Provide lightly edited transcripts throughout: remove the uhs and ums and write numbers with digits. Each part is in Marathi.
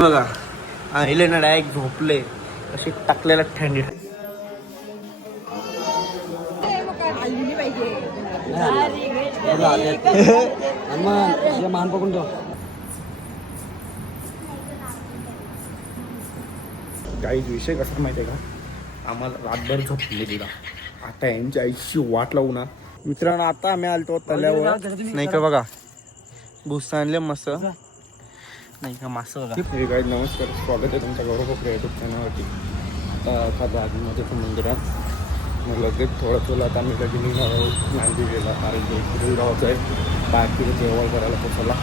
बघा आहिले ना डायरेक्ट झोपले अशी टाकलेला थंडी. मान पकडून ठेव. काही विषय कसा माहिती आहे का, आम्हाला रातभर झोपले दिला. आता यांच्या आईची वाट लावू ना मित्रांनो. आता आम्ही आलतो तल्यावर नाही का बघा, भुसा आणले मस्त नाही का मास बघा. हे काय नमस्कार, स्वागत आहे तुमच्या गौरव कोपरे यूट्यूब चॅनलवरती. आता बाजूमध्ये मंदिरात मग लगेच थोडं आता आम्ही कधी निघालो नांदी गेला कारण की एक राहायचं आहे बाकी जेवण करायला पोचायला.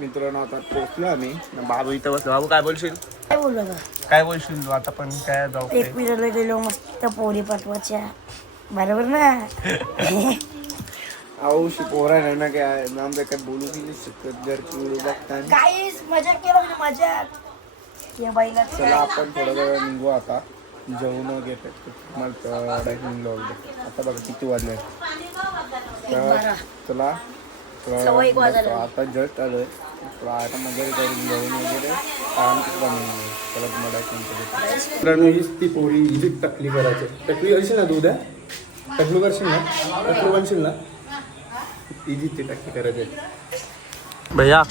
मित्रांनो आता पोचलो आम्ही. बाबू इथं बसलो. बाबू काय बोलशील? काय बोललो काय बोलशील तू आता? पण काय जाऊ एक पिरियडला गेलो मस्त पोरी पाठवायच्या बरोबर ना. अहो पोरा नाही ना काय नाम काय बोलू की नाही शकत जर तू बघता. काहीच मजा केलं मजा या बाईला. चला आपण थोडा वेळ निघू आता. जेवण वगैरे मला निघलो आता बघा किती वाजले. तर चला आता जस्ट आलोय. आता मजा करून जेवण वगैरे चला तुम्हाला ती पोळी इजी टकली करायची. टकली करशील ना तू उद्या? टकलू करशील ना? टकलू बनशील ना? इजी ते टकली करायचे भैया.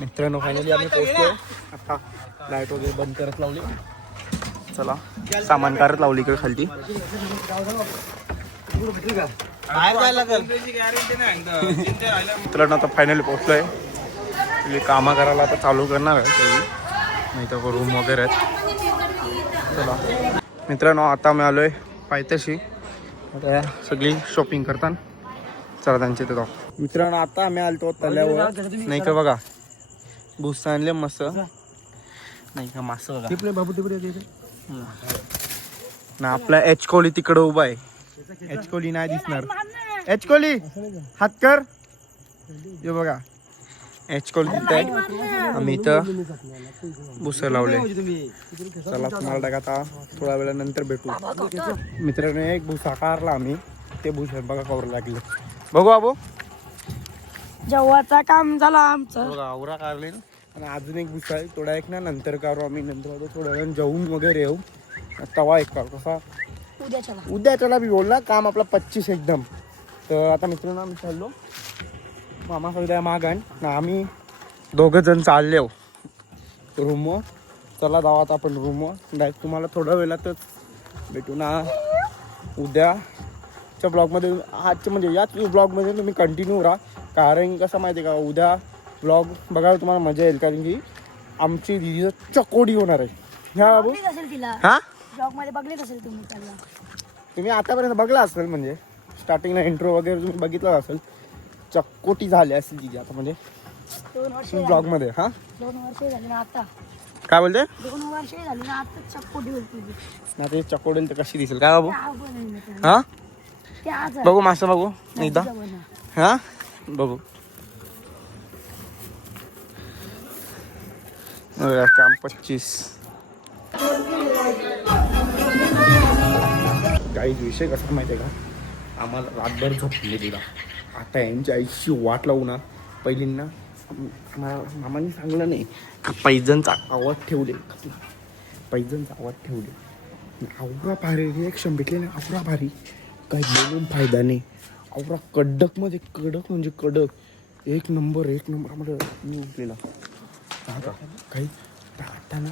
मित्रांनो फायनली आम्ही पोहोचलो. आता लाईट वगैरे बंद करत लावली. चला सामान करत लावली इकडे खालती. मित्रांनो आता फायनली पोहोचलोय. कामं करायला आता चालू करणार आहे नाही तर रूम वगैरे आहेत. चला मित्रांनो आता मी आलोय पायथ्याशी. आता सगळी शॉपिंग करताना चला त्यांच्या इथे जाऊ. मित्रांनो आता आम्ही आलतो तल्यावर नाही का बघा, भुसा आणले मस्त नाही का मास बघा. बाबू ना आपला एच कोहली तिकडे उभा आहे. एच कोहली नाही दिसणार. एच कोहली हात कर. हे बघा एच कोहली तिथे आहे. आम्ही इथं भुसा लावले. चला तुम्हाला टाका आता थोड्या वेळानंतर भेटू. मित्रांनो एक भुसा काढला आम्ही. ते भुसा बघा कवर लागले. बघू बाबू जेव्हाचा काम झाला आमचं बघा आवरा काढले ना. आणि अजून एक भुसा आहे थोडा एक ना नंतर काढू आम्ही. नंतर थोड्या वेळ जेवून वगैरे येऊ. तवा एक काढू कसा उद्याच्याला बी बोलला काम आपला 25 एकदम. तर आता मित्रांनो आम्ही चाललो मामा सगळ्या मागान ना. आम्ही दोघं जण चालले हो रूमवर. चला जाऊ आता आपण रूमवर. डायरेक्ट तुम्हाला थोड्या वेळातच भेटू ना उद्याच्या ब्लॉगमध्ये. आजचे म्हणजे याच ब्लॉगमध्ये तुम्ही कंटिन्यू राहा. कारण कसं माहिती आहे का, उद्या ब्लॉग बघायला तुम्हाला मजा येईल. कारण की आमची दिदीचं चकोडी होणार आहे. ह्या बाबू हां ब्लॉग मध्ये बघलेच असेल तुम्ही त्याला. तुम्ही आतापर्यंत बघला असेल म्हणजे स्टार्टिंगला इंट्रो वगैरे तुम्ही बघितलं असेल. चकोटी झाली असेल तिची आता म्हणजे 2 वर्ष ब्लॉग मध्ये. हा 2 वर्ष झाली ना आता. काय बोलते? 2 वर्ष झाली ना आता चक्कोटी होती. ना ते चकोडेल तर कशी दिसेल काय बाबू? हा बघू मासा बघू एकदा. हा बघू काम 25. काही विषय कसा माहिती आहे का, आम्हाला रातभर झोपले दिला. आता यांच्या आईची वाट लावू ना. पहिलींना मामाने सांगलं नाही का पैजनचा आवाज ठेवले. पैजनचा आवाज ठेवले. आवरा भारी रिएक्शन भेटले ना. आवरा भारी काही बोलून फायदा नाही. आवरा कडक मध्ये कडक म्हणजे कडक एक नंबर मध्ये मी उठलेला. काही आता ना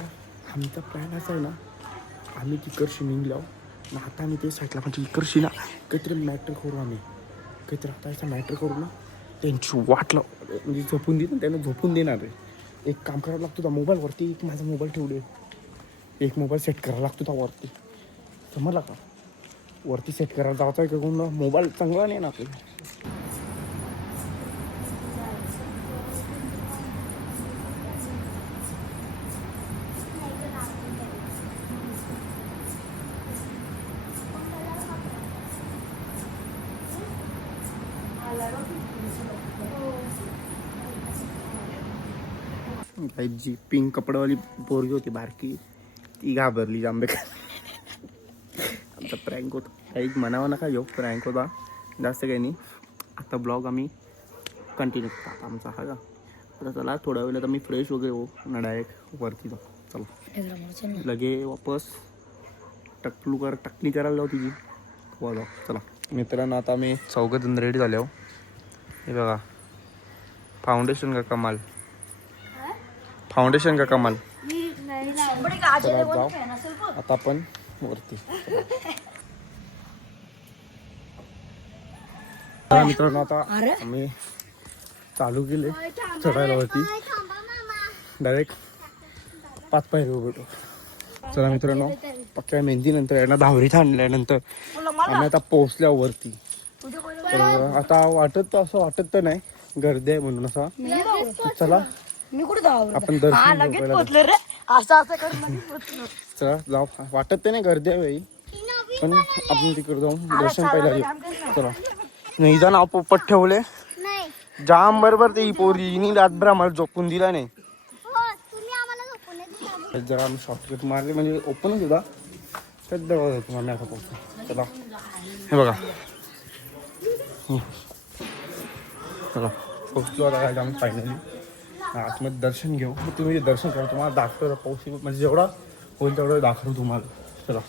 आमचा प्लॅन असा आहे ना, आम्ही तिकडशी निघलो ना. आता आम्ही ते साईडला म्हणजे इकडशी ना काहीतरी मॅटर करू. आम्ही काहीतरी आता असं मॅटर करू ना. त्यांची वाट लाव म्हणजे झोपून देत ना. त्यांना झोपून देणार आहे. एक काम करावं लागतो त्या मोबाईलवरती. एक माझा मोबाईल ठेवले. एक मोबाईल सेट करावा लागतो त्यावरती. समजला का? वरती सेट करायला जायचं आहे का कोणला मोबाईल चांगला नाही ना आपल्याला. जी पिंक कपड्यावाली पोरगी होती बारकी ती घाबरली आंबेकर. आमचा प्रँक होता काही म्हणावं नका योग प्रँक होता जास्त काही नाही. आता ब्लॉग आम्ही कंटिन्यू करतात आमचा हा का. आता चला थोड्या वेळात आम्ही फ्रेश वगैरे हो ना डायरेक्ट वरती जाऊ. चला लगे वापस टकली करायला जाऊ तिची हो जाऊ. चला मित्रांनो आता आम्ही चौघजण रेडी झाले हो. हे बघा फाउंडेशन का कमाल. फाउंडेशन का कमाल. चला जाऊ आता आपण वरती. मित्रांनो आता आम्ही चालू केले चढायला वरती डायरेक्ट 5 पायरी भेटू. चला मित्रांनो पक्क्या मेहंदीनंतर यांना धावरीत आणल्यानंतर आम्ही आता पोहोचल्यावरती. तर आता असं वाटत तर नाही गर्दी आहे म्हणून असा. चला आपण दर्शन घेऊ. चला जाऊ वाटत ते नाही गर्दी आहे बाई पण आपण तिकडे जाऊन दर्शन पहिला घेऊ. चला हिचा नाव पोपट ठेवले जाम बरोबर ते पोरी रातभर आम्हाला झोपून दिला नाही. जरा आम्ही शॉर्टकट मारले म्हणजे ओपनच होता तर दरवाजा होतो आम्ही आता पोहोचलो. चला हे बघा चला पोहोचलो आता काय आम्ही फायनली आतमध्ये दर्शन घेऊ. तुम्ही दर्शन करा तुम्हाला दाखवतो पाऊस म्हणजे जेवढा होईल तेवढं दाखवतो तुम्हाला. चला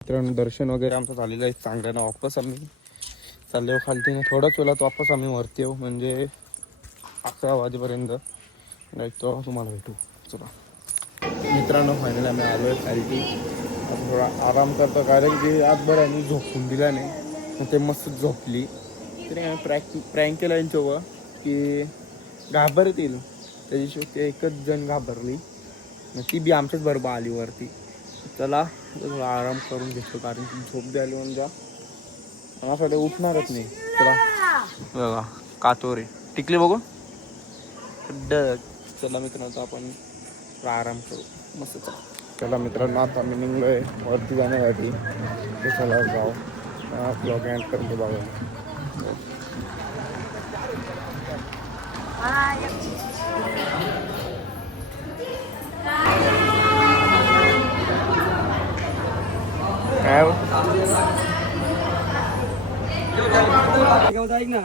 मित्रांनो दर्शन वगैरे आमचं झालेलं आहे चांगल्यानं. वापस आम्ही चालले खालतीने थोड्याच वेळात वापस आम्ही वरती येऊ म्हणजे 11 वाजेपर्यंत डायरेक्ट तेव्हा तुम्हाला भेटू. चला मित्रांनो फायनली आम्ही आलो आहे खालती. थोडा आराम करतो कारण की आजभर आम्ही झोपून दिला नाही ते मस्त झोपली तरी आम्ही प्रँक केला यांच्यावर की घाबरतील त्याच्याशिवाय ते एकच जण घाबरली ती बी आमच्याच बरोबर आली वरती. चला थोडा आराम करून घेतो कारण की झोप द्यायला म्हणजे माझ्यासाठी उठणारच नाही. चला बघा कातोरे टिकले बघू चला मित्रांनो आपण आराम करू मस्त. चला मित्रांनो आता आम्ही निघलो आहे वरती जाण्यासाठी. ते चला जाऊ ब्लॉग एंड करतो बघा. ऐक ना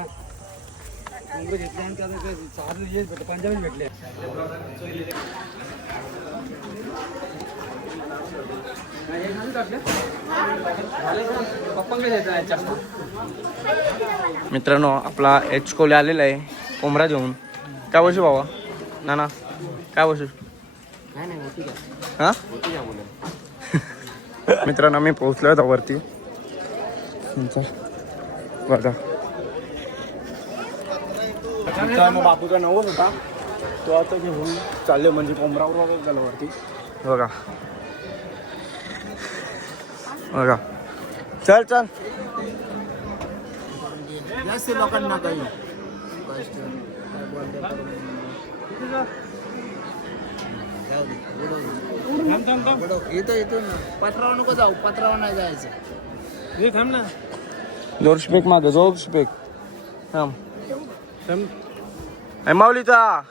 पंजाबी भेटले. मित्रांनो आपला एच कोले आलेला आहे कोंबरा घेऊन. काय बसू बाबा ना काय बसू हा मित्रांनो आम्ही पोहोचलो होतो वरती. बघा मित्रांनो बापूचा नवस होता तो आता घेऊन चालले म्हणजे कोंबरावर झालं वरती. बघा बघा चल चल जास्त लोकांना काही येतो ना पत्रावर नको जाऊ. पत्रावर नाही जायचं. थांब ना जोरशपेक माग जोरशपेक थांब माऊलीचा.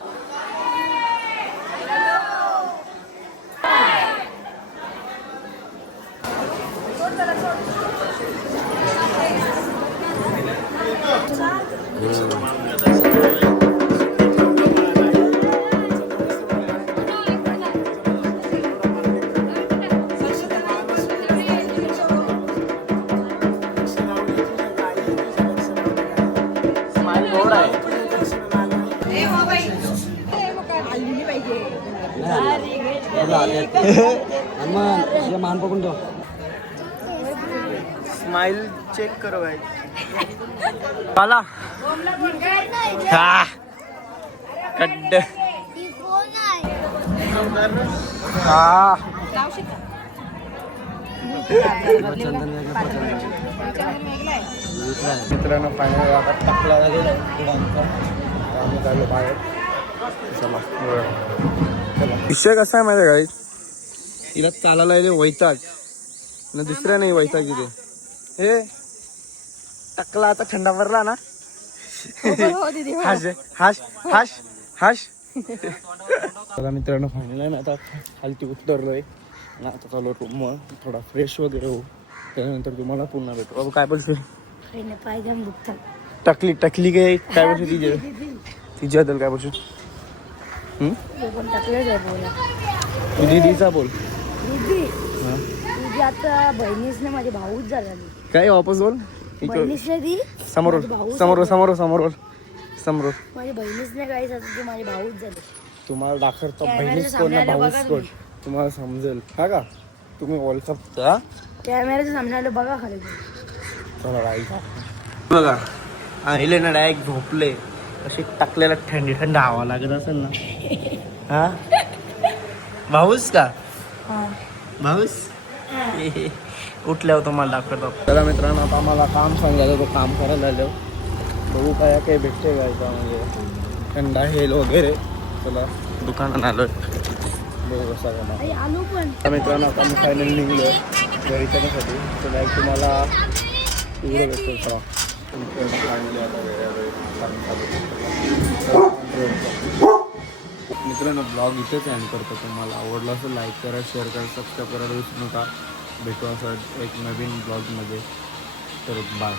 मान पकडून ठेव. स्माइल चेक करो भाई. पाला हा कड्ड हा चंदन वेगळं मित्रांनो फायनल आता टाकला लागेल आम्ही चाललो बाहेर. चला विषय कसा आहे माहिती काय, तिला चालायला येते वैताग ना, दुसऱ्या नाही वैताग इथे. हे टाकला आता थंडा भरला ना. हाश हाश हाश हाश. चला मित्रांनो फायनल आहे ना, आता खालती उतरलोय ना, आता चालू रूम थोडा फ्रेश वगैरे हो, त्यानंतर तुम्हाला पुन्हा भेटू. बाबू काय बोलशील? पाय जाम दुखतात. टकली काय बोलशील तिच्याबद्दल काय बोलशील? पण टाकलंच आहे बोला. तू दीदीचा बोल. तुझी आता बहिणीच नाही, माझी भाऊच झाला. काय वापस बोल. बहिणीच नाही ती, समोर समोर समोर समोर समोर. माझी बहिणीच नाही काही ती माझी भाऊच झाली. तुम्हाला दाखवतो कॅमेऱ्याच्या बहिणीच कोण ना सामने आलं भाऊच बघा कोण, तुम्ही. तुम्हाला समजेल. हा का तुम्ही ओळखता. कॅमेऱ्याच्या सामने आलं बघा खरं. चला राहायचा बघा. आहिले ना डायरेक्ट झोपले. अशी टाकलेला थंडी थंड हवा लागत असेल ना. हा भाऊस का भाऊस. उठल्यावर तुम्हाला दाखवतो. चला मित्रांनो आता आम्हाला काम सांगायचं, तो काम करायला आलो. बघू काय काही भेटते का इथं, म्हणजे थंडा हेल वगैरे. चला दुकानात आलोय, बघू कसा का. आलो पण मित्रांनो आता मी फायनल निघलो घरी जाण्यासाठी. तर लाईक तुम्हाला इकडे भेटतो. चला मित्रांनो ब्लॉग इथेच एंड करतो. तुम्हाला आवडला असेल लाईक करा, शेअर करा, सबस्क्राईब करायला विसरू नका. भेटू असं एक नवीन ब्लॉगमध्ये. तर बाय.